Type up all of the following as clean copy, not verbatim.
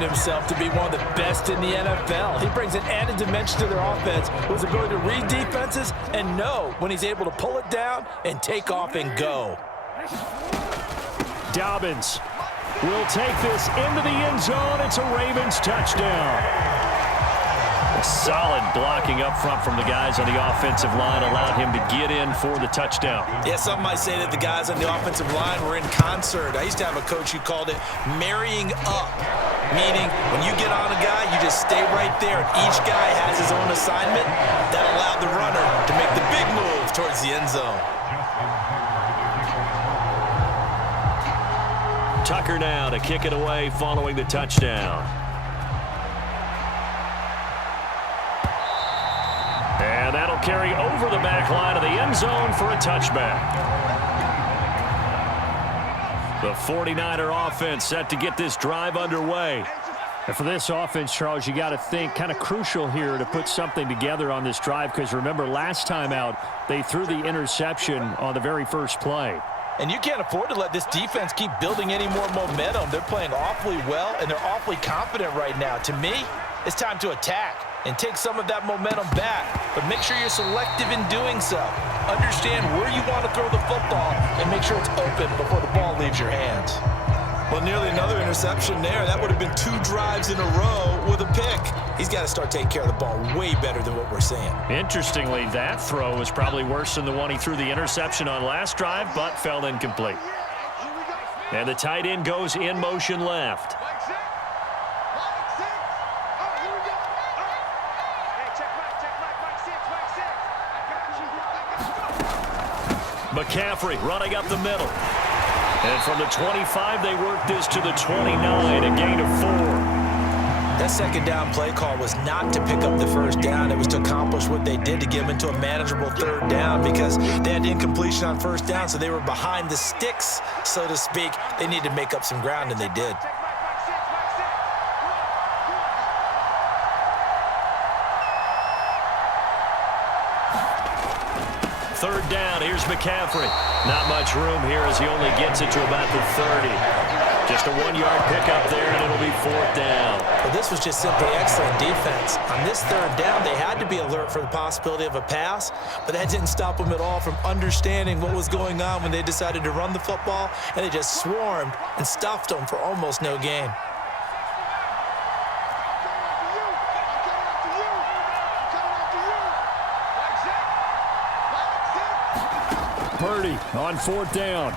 himself to be one of the best in the NFL. He brings an added dimension to their offense, who's ability to read defenses and know when he's able to pull it down and take off and go. Dobbins will take this into the end zone. It's a Ravens touchdown. Solid blocking up front from the guys on the offensive line allowed him to get in for the touchdown. Yeah, some might say that the guys on the offensive line were in concert. I used to have a coach who called it marrying up, meaning when you get on a guy, you just stay right there. Each guy has his own assignment that allowed the runner to make the big move towards the end zone. Tucker now to kick it away following the touchdown. And that'll carry over the back line of the end zone for a touchback. The 49er offense set to get this drive underway. And for this offense, Charles, you got to think kind of crucial here to put something together on this drive, because remember last time out they threw the interception on the very first play. And you can't afford to let this defense keep building any more momentum. They're playing awfully well, and they're awfully confident right now. To me, it's time to attack and take some of that momentum back. But make sure you're selective in doing so. Understand where you want to throw the football and make sure it's open before the ball leaves your hands. Well, nearly another interception there. That would have been 2 drives in a row with a pick. He's got to start taking care of the ball way better than what we're seeing. Interestingly, that throw was probably worse than the one he threw the interception on last drive, but fell incomplete. And the tight end goes in motion left. McCaffrey running up the middle. And from the 25, they work this to the 29, a gain of 4. That second down play call was not to pick up the first down. It was to accomplish what they did to get them into a manageable third down, because they had incompletion on first down, so they were behind the sticks, so to speak. They needed to make up some ground, and they did. Third down, here's McCaffrey. Not much room here as he only gets it to about the 30. Just a 1-yard pickup there, and it'll be 4th down. Well, this was just simply excellent defense. On this third down, they had to be alert for the possibility of a pass, but that didn't stop them at all from understanding what was going on when they decided to run the football, and they just swarmed and stuffed them for almost no gain. Purdy on 4th down.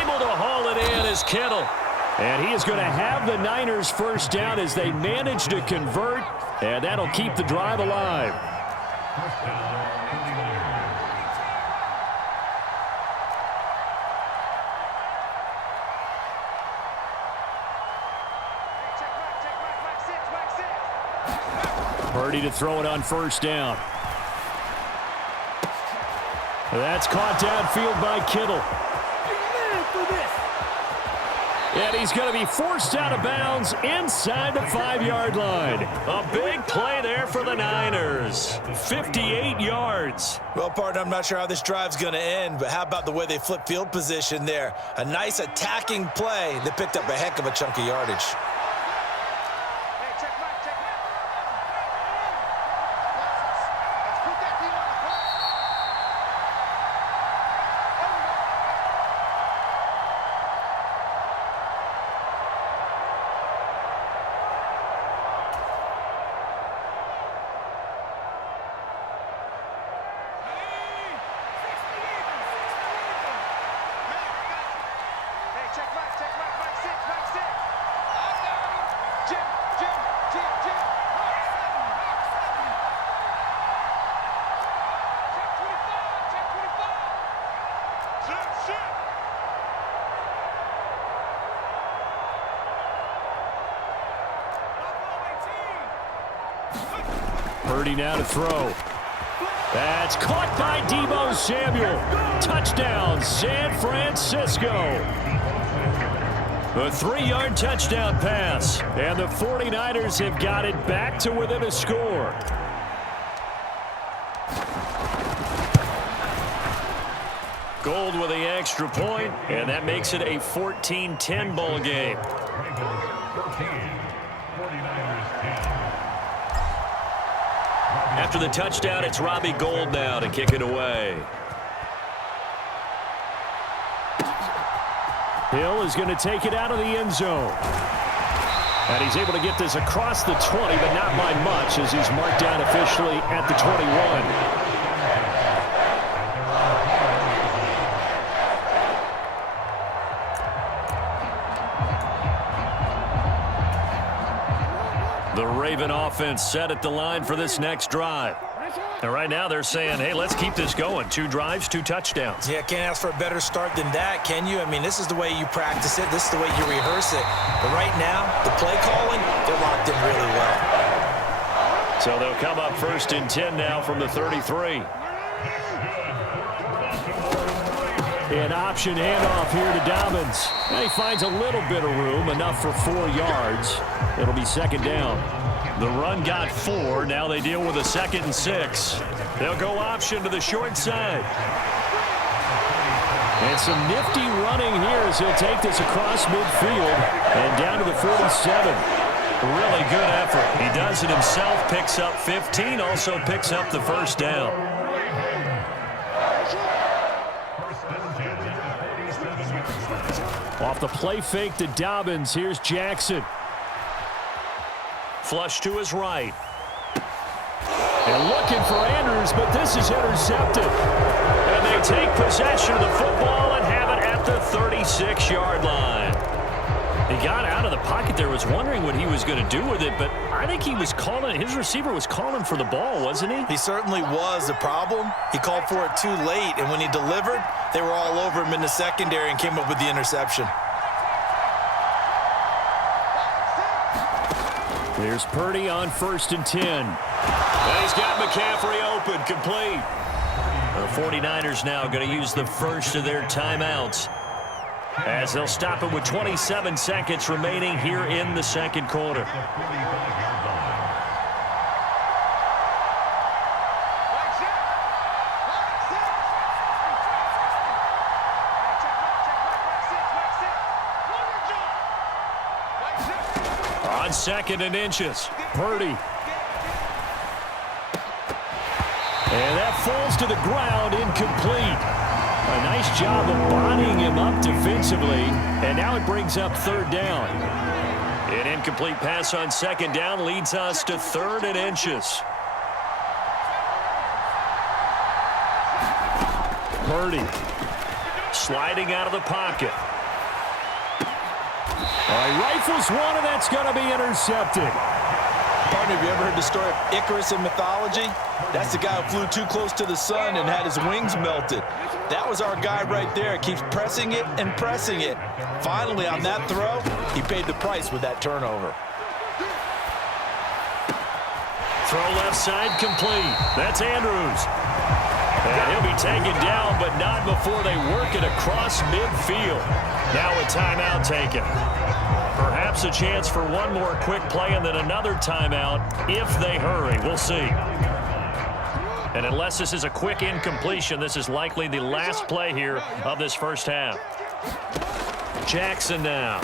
Able to haul it in is Kittle. And he is going to have the Niners first down as they manage to convert, and that'll keep the drive alive. Purdy to throw it on first down. That's caught downfield by Kittle. And he's going to be forced out of bounds inside the 5-yard line. A big play there for the Niners. 58 yards. Well, partner, I'm not sure how this drive's going to end, but how about the way they flip field position there? A nice attacking play that picked up a heck of a chunk of yardage. Purdy now to throw. That's caught by Deebo Samuel. Touchdown, San Francisco. A 3-yard touchdown pass. And the 49ers have got it back to within a score. Gold with the extra point, and that makes it a 14-10 ball game. After the touchdown, it's Robbie Gould now to kick it away. Hill is going to take it out of the end zone. And he's able to get this across the 20, but not by much as he's marked down officially at the 21. The Raven offense set at the line for this next drive. And right now they're saying, hey, let's keep this going. 2 drives, 2 touchdowns. Yeah, can't ask for a better start than that, can you? I mean, this is the way you practice it. This is the way you rehearse it. But right now, the play calling, they're locked in really well. So they'll come up 1st and 10 now from the 33. An option handoff here to Dobbins. And he finds a little bit of room, enough for 4 yards. It'll be 2nd down. The run got 4. Now they deal with a 2nd and 6. They'll go option to the short side. And some nifty running here as he'll take this across midfield and down to the 47. Really good effort. He does it himself, picks up 15, also picks up the 1st down. Off the play fake to Dobbins, here's Jackson. Flush to his right. And looking for Andrews, but this is intercepted. And they take possession of the football and have it at the 36-yard line. He got out of the pocket there, was wondering what he was going to do with it, but I think he was calling, his receiver was calling for the ball, wasn't he? He certainly was. The problem, he called for it too late, and when he delivered, they were all over him in the secondary and came up with the interception. There's Purdy on 1st and 10. And he's got McCaffrey open, complete. The 49ers now going to use the first of their timeouts as they'll stop it with 27 seconds remaining here in the 2nd quarter. On 2nd and inches, Purdy. And that falls to the ground, incomplete. A nice job of bodying him up defensively, and now it brings up 3rd down. An incomplete pass on 2nd down leads us to 3rd and inches. Purdy sliding out of the pocket. Rifles one, and that's going to be intercepted. Partner, have you ever heard the story of Icarus in mythology? That's the guy who flew too close to the sun and had his wings melted. That was our guy right there. Keeps pressing it and pressing it. Finally, on that throw, he paid the price with that turnover. Throw left side complete. That's Andrews. And he'll be taken down, but not before they work it across midfield. Now a timeout taken. Perhaps a chance for one more quick play and then another timeout if they hurry. We'll see. And unless this is a quick incompletion, this is likely the last play here of this 1st half. Jackson now.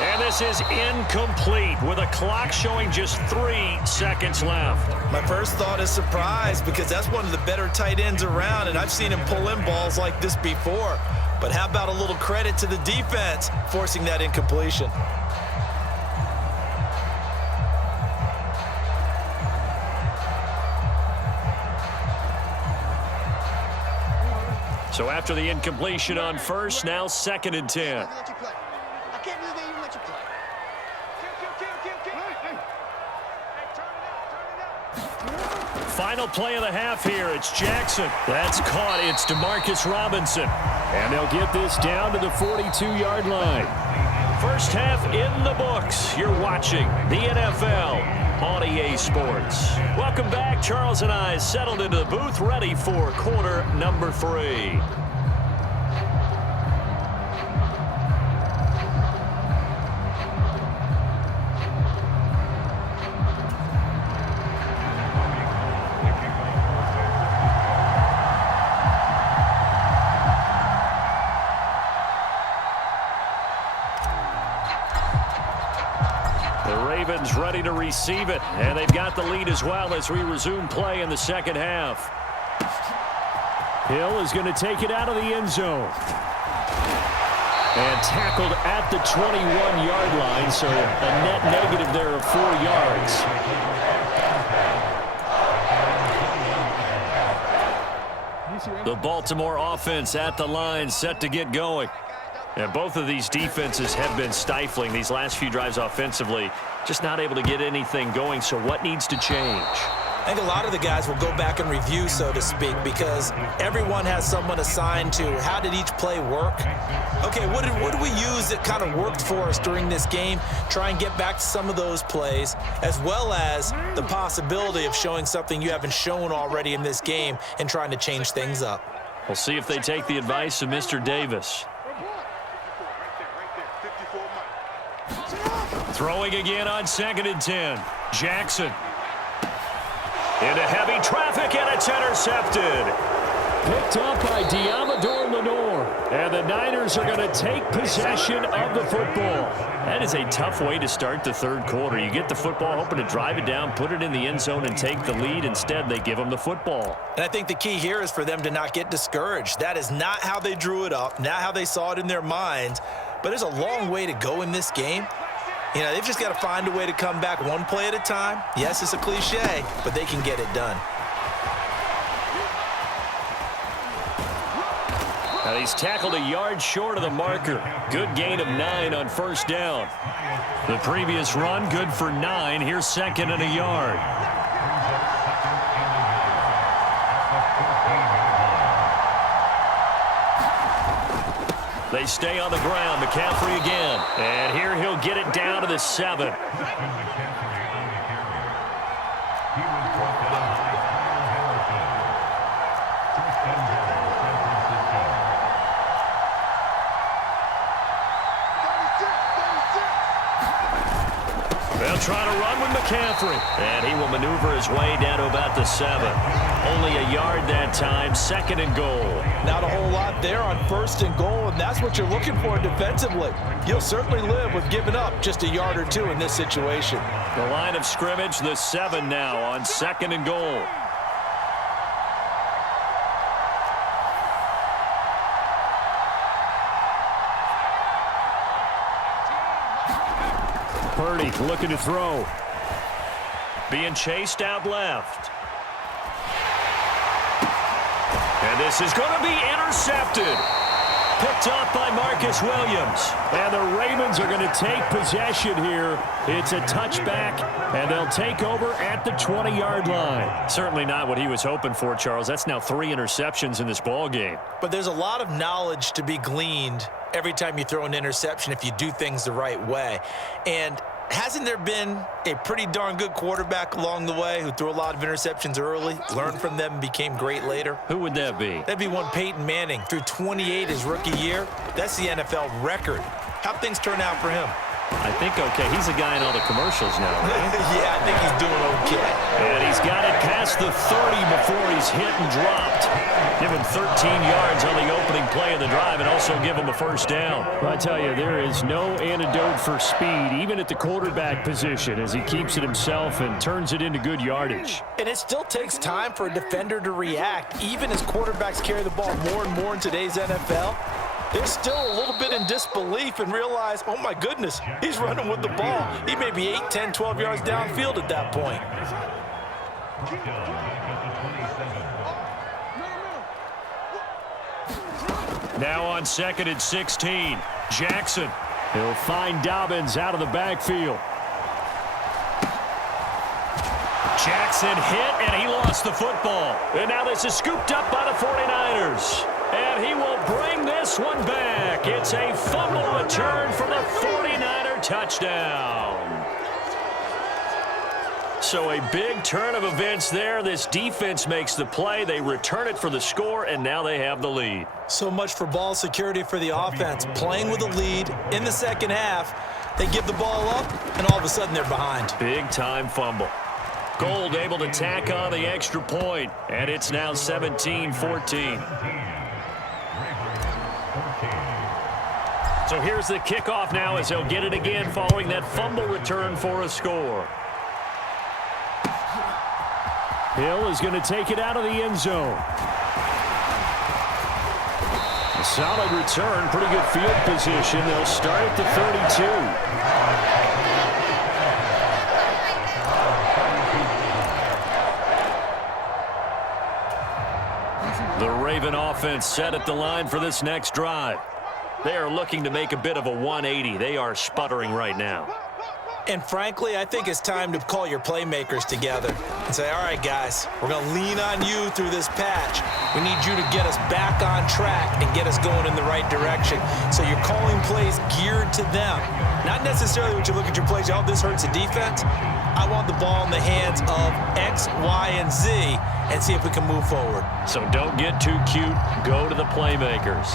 And this is incomplete with a clock showing just 3 seconds left. My first thought is surprise because that's one of the better tight ends around, and I've seen him pull in balls like this before. But how about a little credit to the defense forcing that incompletion? So after the incompletion on 1st, now 2nd and 10. Final play of the half here. It's Jackson. That's caught. It's Demarcus Robinson. And they'll get this down to the 42-yard line. 1st half in the books. You're watching the NFL on EA Sports. Welcome back. Charles and I settled into the booth, ready for quarter number 3. The Ravens ready to receive it, and they've got the lead as well as we resume play in the second half. Hill is going to take it out of the end zone. And tackled at the 21-yard line, so a net negative there of 4 yards. The Baltimore offense at the line, set to get going. And both of these defenses have been stifling these last few drives offensively, just not able to get anything going. So what needs to change? I think a lot of the guys will go back and review, so to speak, because everyone has someone assigned to how did each play work. Okay, what did we use that kind of worked for us during this game? Try and get back to some of those plays, as well as the possibility of showing something you haven't shown already in this game and trying to change things up. We'll see if they take the advice of Mr. Davis. Throwing again on 2nd and 10. Jackson. Into heavy traffic, and it's intercepted. Picked up by Diamador Lenore. And the Niners are going to take possession of the football. That is a tough way to start the third quarter. You get the football, hoping to drive it down, put it in the end zone, and take the lead. Instead, they give them the football. And I think the key here is for them to not get discouraged. That is not how they drew it up, not how they saw it in their minds. But there's a long way to go in this game. You know, they've just got to find a way to come back one play at a time. Yes, it's a cliche, but they can get it done. Now he's tackled a yard short of the marker. Good gain of 9 on 1st down. The previous run, good for 9. Here's 2nd and a yard. They stay on the ground. McCaffrey again. And here he'll get it down to the 7. They'll try to run with McCaffrey. And he will maneuver his way down to about the 7. Only a yard that time, 2nd and goal. Not a whole lot there on 1st and goal, and that's what you're looking for defensively. You'll certainly live with giving up just a yard or 2 in this situation. The line of scrimmage, the 7 now on 2nd and goal. Purdy looking to throw. Being chased out left. And this is going to be intercepted. Picked off by Marcus Williams. And the Ravens are going to take possession here. It's a touchback, and they'll take over at the 20-yard line. Certainly not what he was hoping for, Charles. That's now 3 interceptions in this ball game. But there's a lot of knowledge to be gleaned every time you throw an interception if you do things the right way. And hasn't there been a pretty darn good quarterback along the way who threw a lot of interceptions early, learned from them, and became great later? Who would that be? That'd be one Peyton Manning. Threw 28 his rookie year. That's the NFL record. How'd things turn out for him? I think okay. He's a guy in all the commercials now, right? Yeah, I think he's doing okay. And he's got it past the 30 before he's hit and dropped. Give him 13 yards on the opening play of the drive and also give him a 1st down. Well, I tell you, there is no antidote for speed, even at the quarterback position, as he keeps it himself and turns it into good yardage. And it still takes time for a defender to react, even as quarterbacks carry the ball more and more in today's NFL. They're still a little bit in disbelief and realize, oh my goodness, he's running with the ball. He may be 8, 10, 12 yards downfield at that point. Now on 2nd and 16, Jackson. He'll find Dobbins out of the backfield. Jackson hit, and he lost the football. And now this is scooped up by the 49ers. And he will bring this one back. It's a fumble return for the 49er touchdown. So a big turn of events there. This defense makes the play. They return it for the score, and now they have the lead. So much for ball security for the offense. Playing with a lead in the second half. They give the ball up, and all of a sudden they're behind. Big-time fumble. Gold able to tack on the extra point, and it's now 17-14. So here's the kickoff now as they'll get it again following that fumble return for a score. Hill is going to take it out of the end zone. A solid return, pretty good field position. They'll start at the 32. The Raven offense set at the line for this next drive. They are looking to make a bit of a 180. They are sputtering right now. And frankly, I think it's time to call your playmakers together and say, all right, guys, we're going to lean on you through this patch. We need you to get us back on track and get us going in the right direction. So you're calling plays geared to them. Not necessarily when you look at your plays, oh, this hurts the defense. I want the ball in the hands of X, Y, and Z and see if we can move forward. So don't get too cute. Go to the playmakers.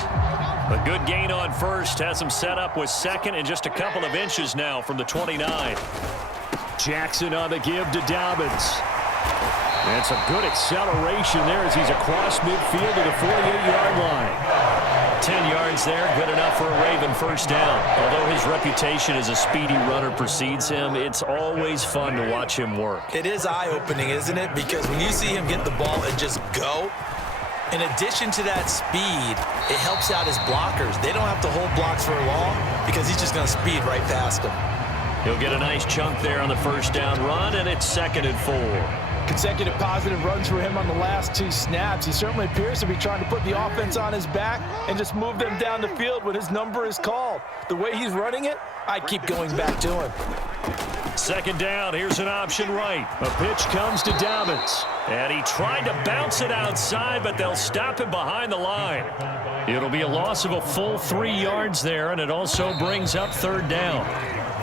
A good gain on first has him set up with second and just a couple of inches now from the 29. Jackson on the give to Dobbins. And some good acceleration there as he's across midfield to the 48-yard line. 10 yards there, good enough for a Raven first down. Although his reputation as a speedy runner precedes him, it's always fun to watch him work. It is eye-opening, isn't it? Because when you see him get the ball and just go, in addition to that speed, it helps out his blockers. They don't have to hold blocks for long because he's just going to speed right past them. He'll get a nice chunk there on the first down run, and it's 2nd and 4. Consecutive positive runs for him on the last 2 snaps. He certainly appears to be trying to put the offense on his back and just move them down the field when his number is called. The way he's running it, I'd keep going back to him. 2nd down, here's an option right. A pitch comes to Dobbins. And he tried to bounce it outside, but they'll stop him behind the line. It'll be a loss of a full 3 yards there, and it also brings up 3rd down.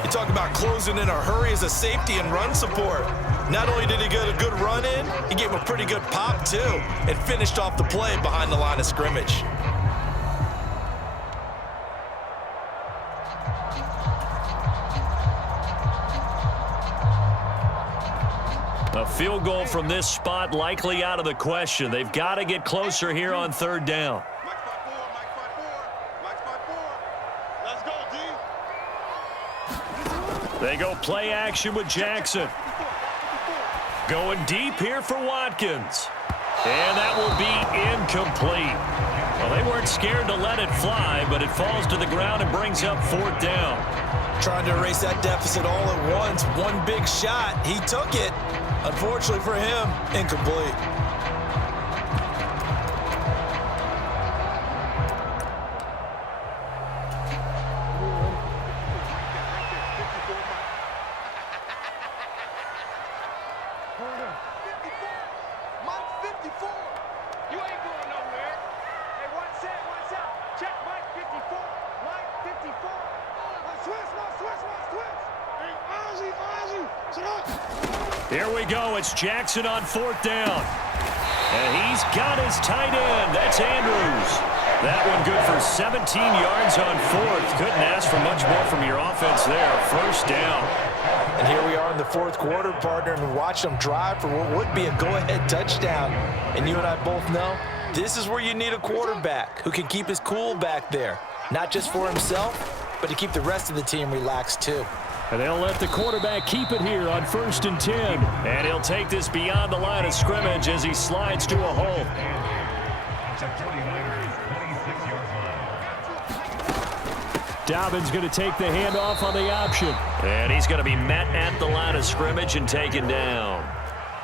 You talk about closing in a hurry as a safety and run support. Not only did he get a good run in, he gave him a pretty good pop, too, and finished off the play behind the line of scrimmage. A field goal from this spot likely out of the question. They've got to get closer here on 3rd down. They go play action with Jackson. Going deep here for Watkins. And that will be incomplete. Well, they weren't scared to let it fly, but it falls to the ground and brings up 4th down. Trying to erase that deficit all at once. One big shot. He took it. Unfortunately for him, incomplete. Here we go. It's Jackson on 4th down. And he's got his tight end. That's Andrews. That one good for 17 yards on 4th. Couldn't ask for much more from your offense there. 1st down. And here we are in the 4th quarter, partner, and watch them drive for what would be a go-ahead touchdown. And you and I both know this is where you need a quarterback who can keep his cool back there. Not just for himself, but to keep the rest of the team relaxed, too. And they'll let the quarterback keep it here on 1st and 10. And he'll take this beyond the line of scrimmage as he slides to a hole. Dobbins going to take the handoff on the option. And he's going to be met at the line of scrimmage and taken down.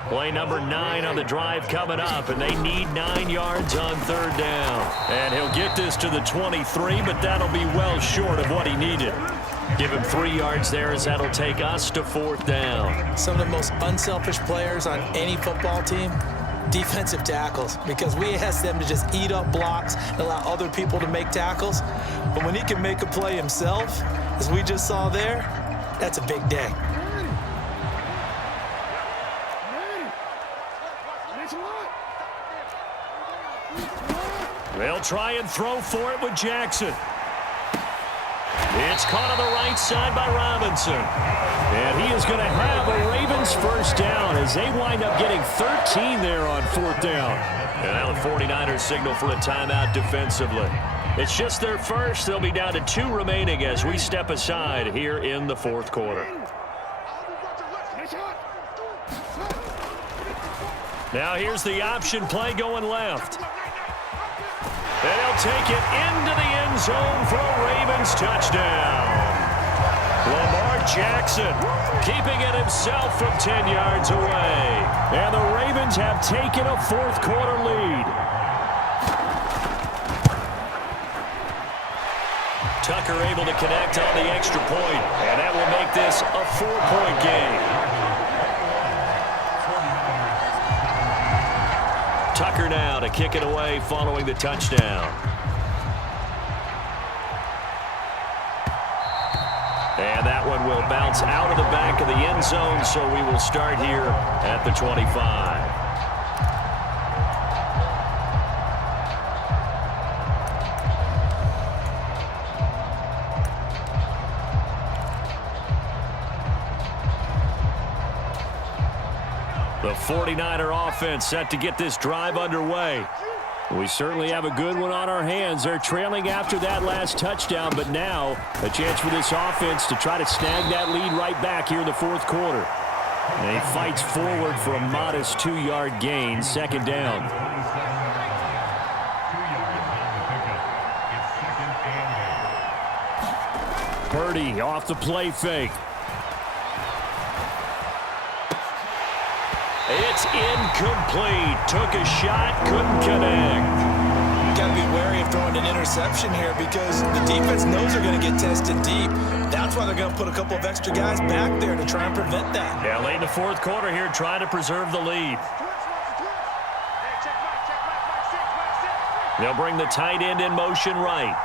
Play number 9 on the drive coming up, and they need 9 yards on 3rd down. And he'll get this to the 23, but that'll be well short of what he needed. Give him 3 yards there as that'll take us to 4th down. Some of the most unselfish players on any football team, defensive tackles, because we ask them to just eat up blocks and allow other people to make tackles. But when he can make a play himself, as we just saw there, that's a big day. They'll try and throw for it with Jackson. It's caught on the right side by Robinson. And he is going to have a Ravens first down as they wind up getting 13 there on 4th down. And now the 49ers signal for a timeout defensively. It's just their first. They'll be down to 2 remaining as we step aside here in the fourth quarter. Now here's the option play going left. And he'll take it into the end zone for a Ravens touchdown. Lamar Jackson keeping it himself from 10 yards away. And the Ravens have taken a fourth quarter lead. Tucker able to connect on the extra point, and that will make this a 4-point game. Tucker now to kick it away following the touchdown. And that one will bounce out of the back of the end zone, so we will start here at the 25. The 49er offense set to get this drive underway. We certainly have a good one on our hands. They're trailing after that last touchdown, but now a chance for this offense to try to snag that lead right back here in the fourth quarter. And he fights forward for a modest 2-yard gain, second down. Purdy off the play fake. It's incomplete. Took a shot, couldn't connect. Got to be wary of throwing an interception here because the defense knows they're going to get tested deep. That's why they're going to put a couple of extra guys back there to try and prevent that. Yeah, late in the fourth quarter here, trying to preserve the lead. They'll bring the tight end in motion right.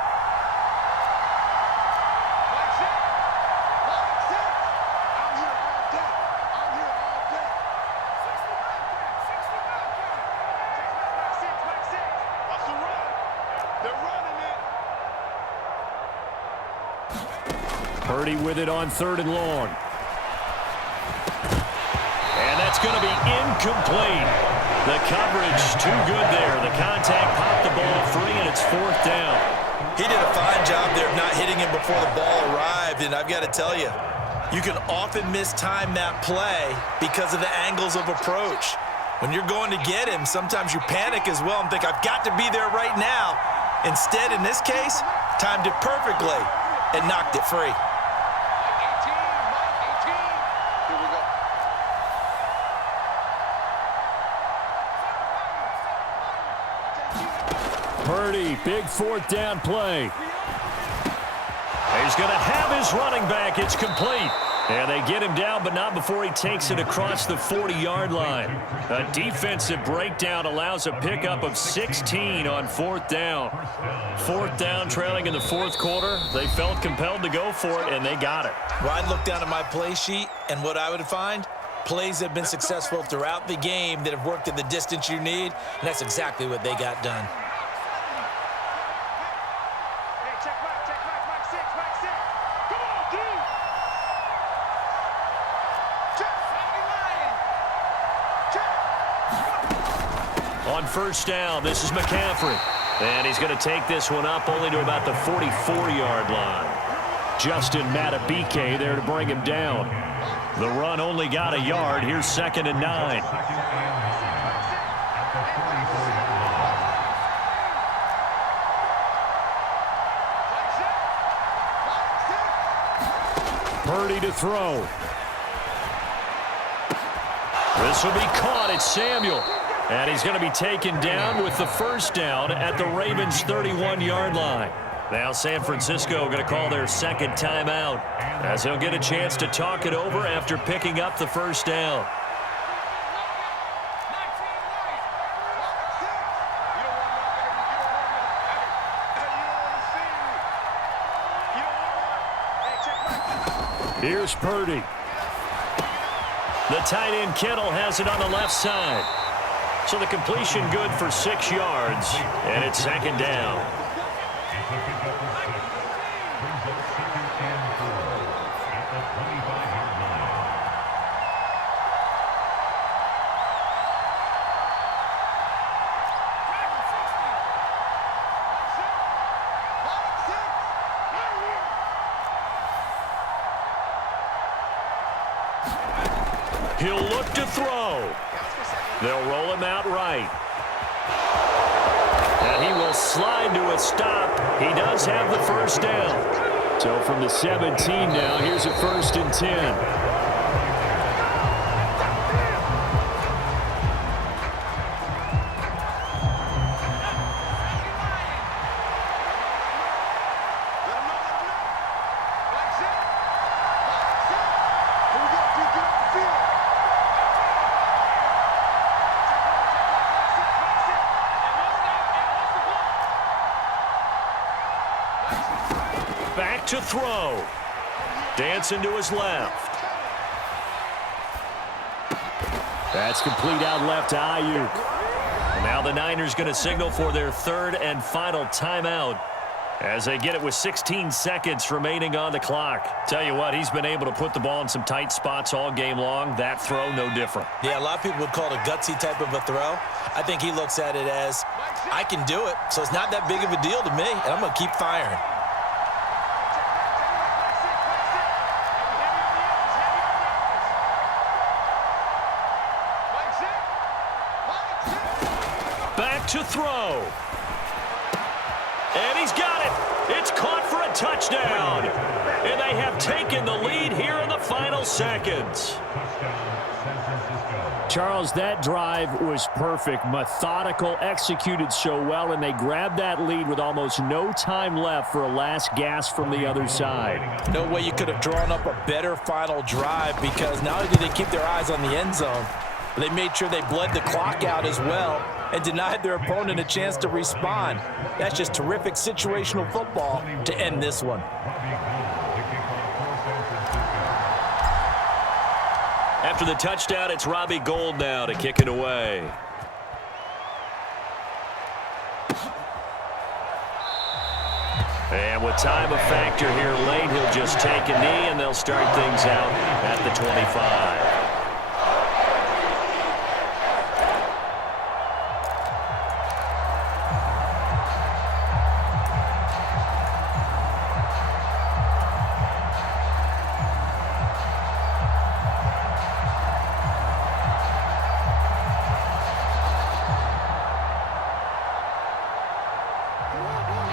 Purdy with it on 3rd and long. And that's going to be incomplete. The coverage too good there. The contact popped the ball free, and it's 4th down. He did a fine job there of not hitting him before the ball arrived, and I've got to tell you, you can often mistime that play because of the angles of approach. When you're going to get him, sometimes you panic as well and think, I've got to be there right now. Instead, in this case, timed it perfectly and knocked it free. Purdy, big 4th down play. He's going to have his running back. It's complete. And they get him down, but not before he takes it across the 40-yard line. A defensive breakdown allows a pickup of 16 on 4th down. 4th down, trailing in the fourth quarter. They felt compelled to go for it, and they got it. Well, I'd look down at my play sheet, and what I would find, plays that have been successful throughout the game that have worked at the distance you need, and that's exactly what they got done. On 1st down, this is McCaffrey. And he's going to take this one up only to about the 44-yard line. Justin Matabike there to bring him down. The run only got a yard. Here's 2nd and 9. Purdy to throw. This will be caught. It's Samuel. And he's going to be taken down with the 1st down at the Ravens' 31-yard line. Now San Francisco going to call their 2nd timeout as he'll get a chance to talk it over after picking up the 1st down. Here's Purdy. The tight end Kittle has it on the left side. So the completion good for 6 yards, and it's 2nd down. He'll look to throw. They'll roll him out right. And he will slide to a stop. He does have the first down. So from the 17 now, here's a 1st and 10. Back to throw. Dancing to his left. That's complete out left to Ayuk. And now the Niners going to signal for their 3rd and final timeout as they get it with 16 seconds remaining on the clock. Tell you what, he's been able to put the ball in some tight spots all game long. That throw, no different. Yeah, a lot of people would call it a gutsy type of a throw. I think he looks at it as, I can do it, so it's not that big of a deal to me, and I'm going to keep firing. To throw. And he's got it. It's caught for a touchdown. And they have taken the lead here in the final seconds. Charles, that drive was perfect. Methodical, executed so well, and they grabbed that lead with almost no time left for a last gasp from the other side. No way you could have drawn up a better final drive, because not only did they keep their eyes on the end zone, but they made sure they bled the clock out as well and denied their opponent a chance to respond. That's just terrific situational football to end this one. After the touchdown, it's Robbie Gould now to kick it away. And with time a factor here late, he'll just take a knee, and they'll start things out at the 25.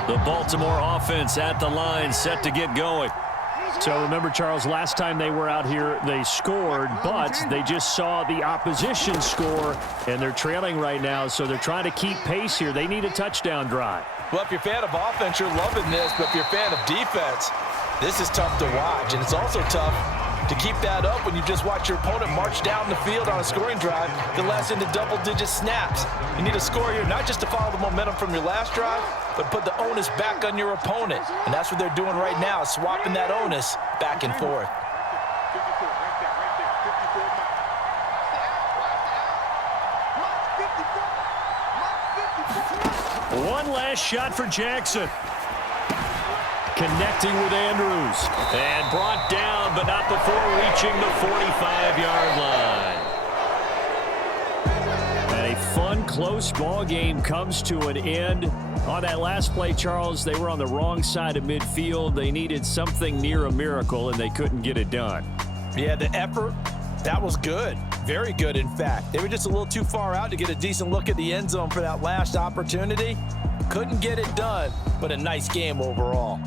The Baltimore offense at the line, set to get going. So remember, Charles, last time they were out here, they scored, but they just saw the opposition score, and they're trailing right now, so they're trying to keep pace here. They need a touchdown drive. Well, if you're a fan of offense, you're loving this, but if you're a fan of defense, this is tough to watch, and it's also tough to keep that up when you just watch your opponent march down the field on a scoring drive that lasts into double-digit snaps. You need a score here, not just to follow the momentum from your last drive, but put the onus back on your opponent. And that's what they're doing right now, swapping that onus back and forth. One last shot for Jackson. Connecting with Andrews. And brought down, but not before reaching the 45-yard line. And a fun, close ball game comes to an end. On that last play, Charles, they were on the wrong side of midfield. They needed something near a miracle, and they couldn't get it done. Yeah, the effort, that was good. Very good, in fact. They were just a little too far out to get a decent look at the end zone for that last opportunity. Couldn't get it done, but a nice game overall.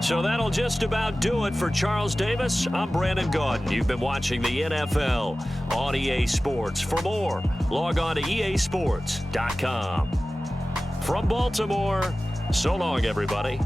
So that'll just about do it for Charles Davis. I'm Brandon Gaudin. You've been watching the NFL on EA Sports. For more, log on to easports.com. From Baltimore, so long, everybody.